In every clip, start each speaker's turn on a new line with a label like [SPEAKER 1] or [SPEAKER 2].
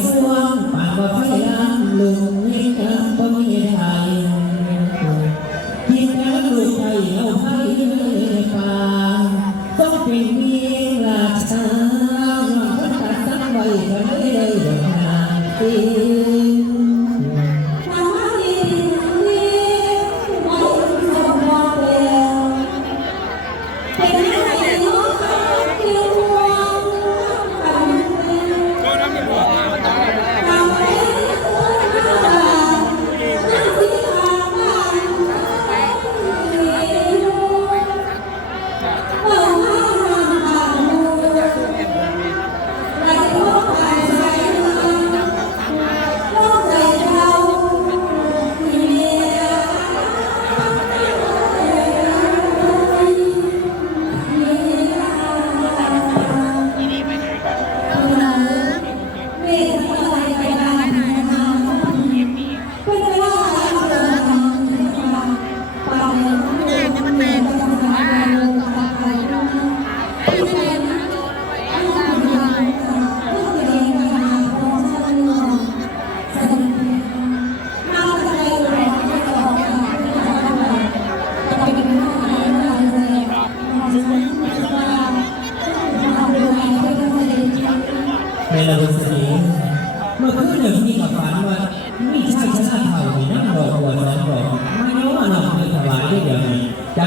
[SPEAKER 1] สวงปากบ่ไฟล้ำลุงยิ่ง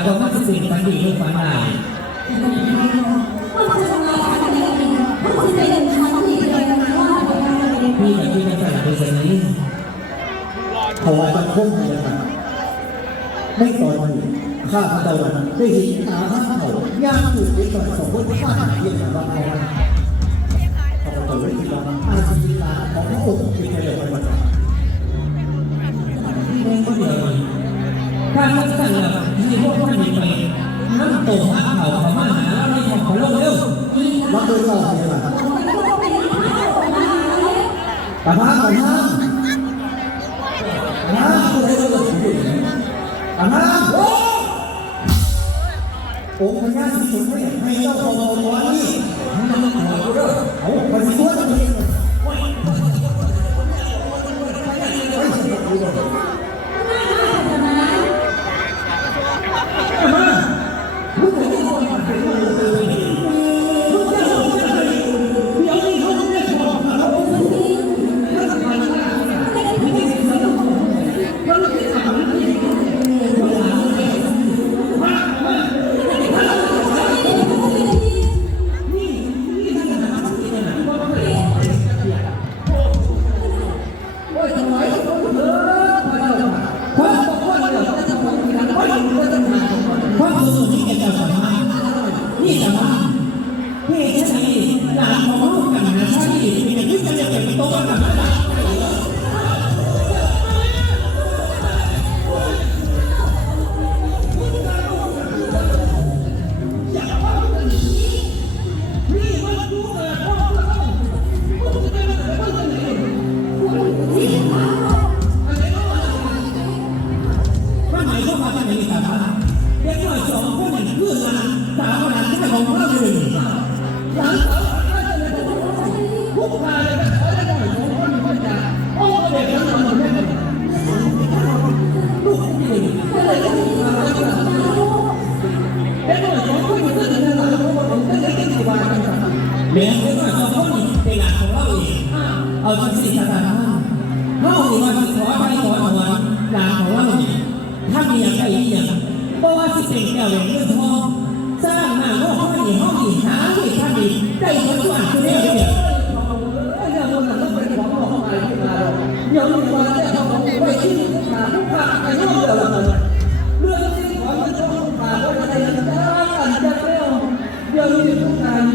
[SPEAKER 1] นี้จากความมักสิ่งฝันดีทุกฝันได้พี่อยากที่จะใส่เป็นสนี
[SPEAKER 2] ถวายบังคมเลยนะครับไม่ตอยข้าพเจ้าได้เห็นตาข้าเขาย่างอยู่ในก่อนสองคนข้าหาเยี่ยมกับเราข้า องค์
[SPEAKER 1] พ
[SPEAKER 2] ญาสิสุดให้ให้เจ้าของตัวนี้เอาปฏิวัติ
[SPEAKER 1] ของผมก็จะเป็นตัวกันเลี้ยงเด็กน้อยสองคนเป็นหลานของเราเองเอาจริงๆสถานเขาถือว่าขอไปขอถวายหลานของเราเองถ้ามีอย่างไรอย่างเพราะว่าสิเป็นแก้วอย่างเงินทอง เร้างมาว่าห้องนี้ห้องดีหาที่ท่านดีได้ผลวันคือเรื่อเดีย
[SPEAKER 3] เดี๋ยวมีมาเนี่เขาบอกไว้ที่ขาทุกขาไอ้น้องเดี๋ยวละมันเรื่องที่ขอมันต้องขาไว้ในใจจะกันจะเร็วเดี๋ยวมีทุกการ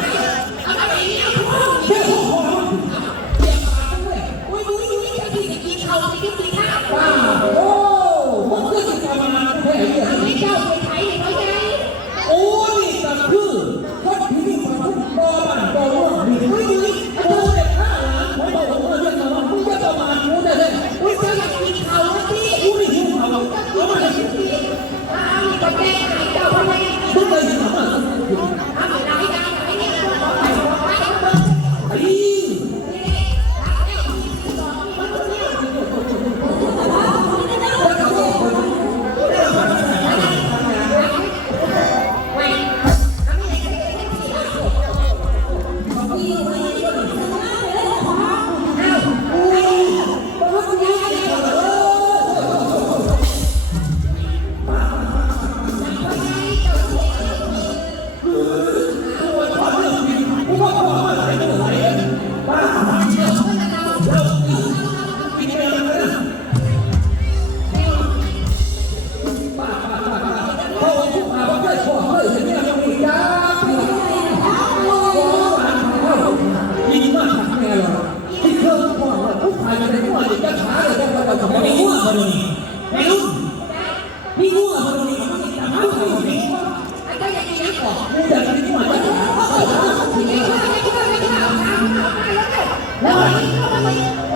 [SPEAKER 3] ไม่เจ
[SPEAKER 2] อกันที่ห
[SPEAKER 3] มาย
[SPEAKER 2] แล้ว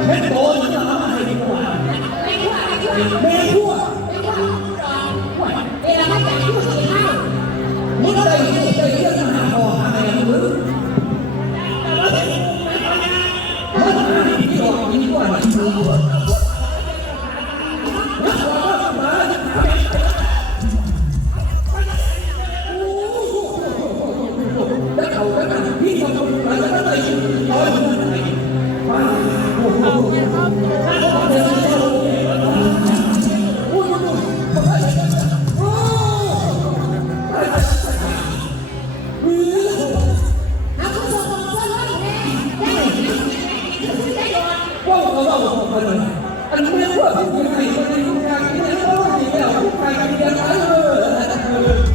[SPEAKER 2] ไม่โตมันจะ
[SPEAKER 4] ทำอะไรดี
[SPEAKER 2] ก
[SPEAKER 4] ว่า
[SPEAKER 2] ไม่
[SPEAKER 4] ว่า
[SPEAKER 2] เรา
[SPEAKER 4] เราผม
[SPEAKER 3] ไปเอั
[SPEAKER 2] นนี้
[SPEAKER 4] ไม่ว่าที่คุใครคนนี้คุณใไม่ว่าที่เราคุณใครกัดีเล
[SPEAKER 3] ย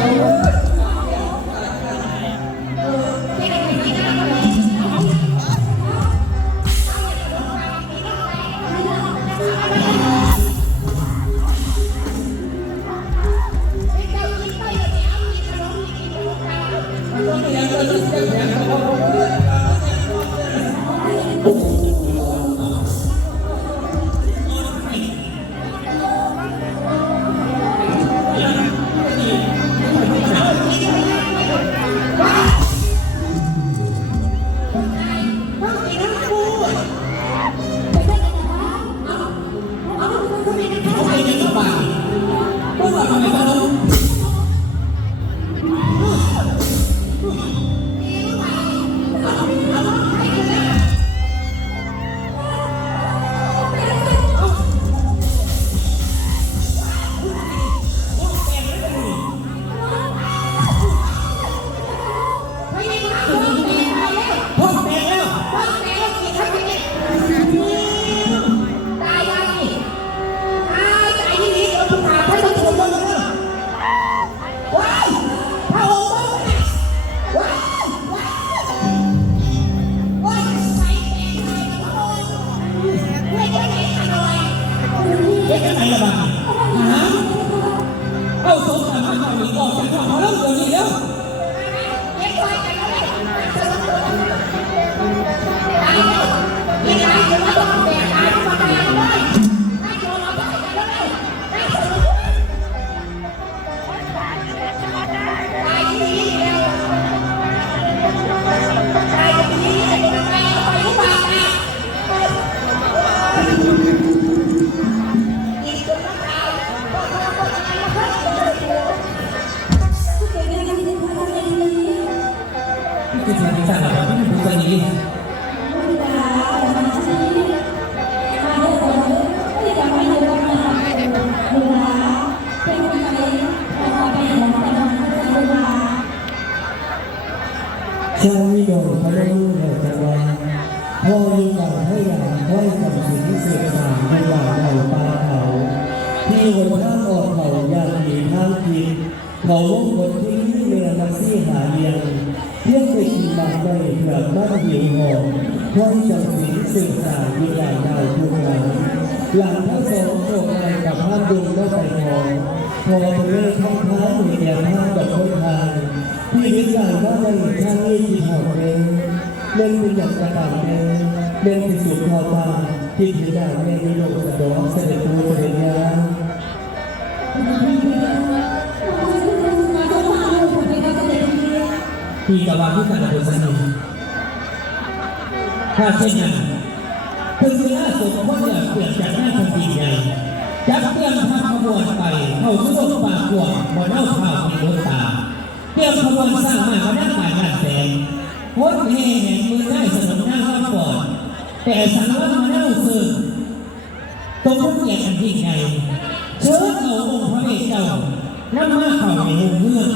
[SPEAKER 5] ชาววิโดพระลูกเดชจังหวะพ่อมีก่อนให้หลานพ่อกับสิ่งที่เสียสารในหลานเหล่าปลาเขาที่บนท่าออกเขาอยากหนีทางผิดเขาลงบนที่เรือมาซี่หาเลียง เที่ยงไปกินบางใบเผือกบ้านหิวหอมพ่อจังสิงสื่อสารวิญญาณดาวทุกหลังหลังทั้งสองโศกในกับภาพดวงได้ไปทองพอเรื่อยท้องท้าหนุ่ยแย่ห้าดอกพ้นทางที่วิจารณ์ว่าในช่างนี้ที่หอดเองเล่นเป็นอย่างกระต่ายเองเล่นที่สุดพอตาที่ถือดาวในนิโรธสะดอ
[SPEAKER 4] พี่กาที่กันโดยสนิทถ้าเช่นนั้นถึงเวลาสมควรจะเปลี่ยนจากหน้าคนดีใหญ่จับเตรียมทำขบวนไปเข้าสู่ปากขวดบนเล่าข่าวในดวงตาเตรียมขบวนสร้างมาวันนั้นฝ่ายงาแสงโคตรเฮแห่งมือได้สนมหน้าข้าก่อนแต่สังวรมาเล่าซึ่งตรงเกียรติอันยิ่งใหญ่เชิญเอาองค์พระเอกเจ้าน้ำมาเข้าในวงเมือง